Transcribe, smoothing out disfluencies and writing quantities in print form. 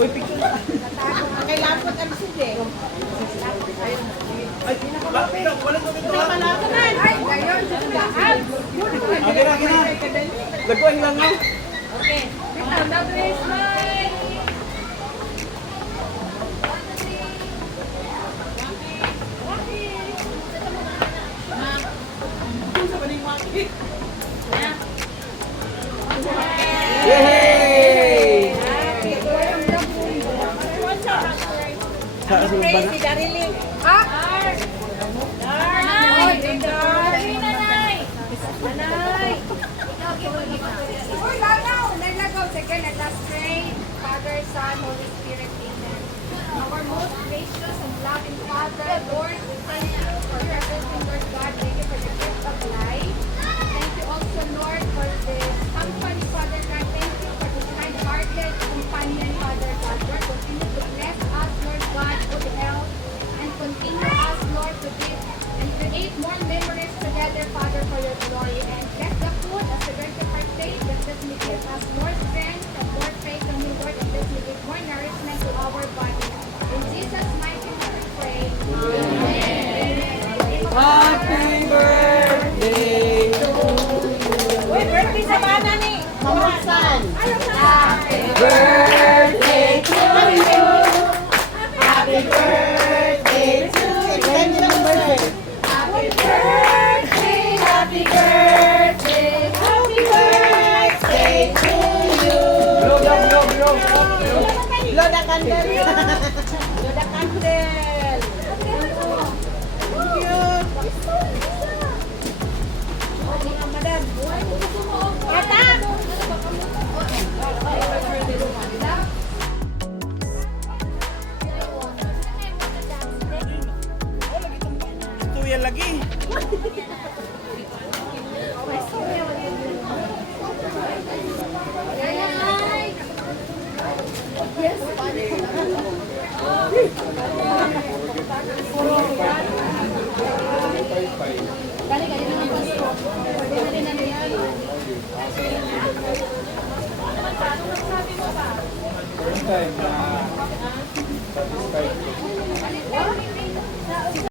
Uy, picture na. Kailangan ko kami sige. Ay, walang ko dito. Ay, ngayon, daan. Okay na, okay na. Lagwain lang nga. Okay. Now, please, smile. Yay! Sa Pray ba na? si Darili. Ah! Nanay! Nanay! Nanay! Uy, lagaw! Naglagaw. Second, let us pray. Father, Son, Holy Spirit, Amen. Our most gracious and loving Father, Lord, we thank you for everything, Lord God. Thank you for the gift of life. Thank you also, Lord, for this company, Father God. Thank you for this kind-hearted companion, Father God. Lord, continue to bless us, Lord God, good health, and continue us, Lord, to give and create more memories together, Father, for your glory. And bless the food as we're going to partake, that this may give us more strength and more faith in you, Lord, and this may give more nourishment to our body. In Jesus' mighty name we pray. Amen. Happy birthday to Uy, birthday sa mana ni. Mamusan. Happy birthday to you. Happy birthday to you. Happy birthday, happy birthday, happy birthday to you. Blow, blow, blow, blow. Blow the candle. Blow the candle. Cute. Mga madam. Atak! Ito yan lagi. First time na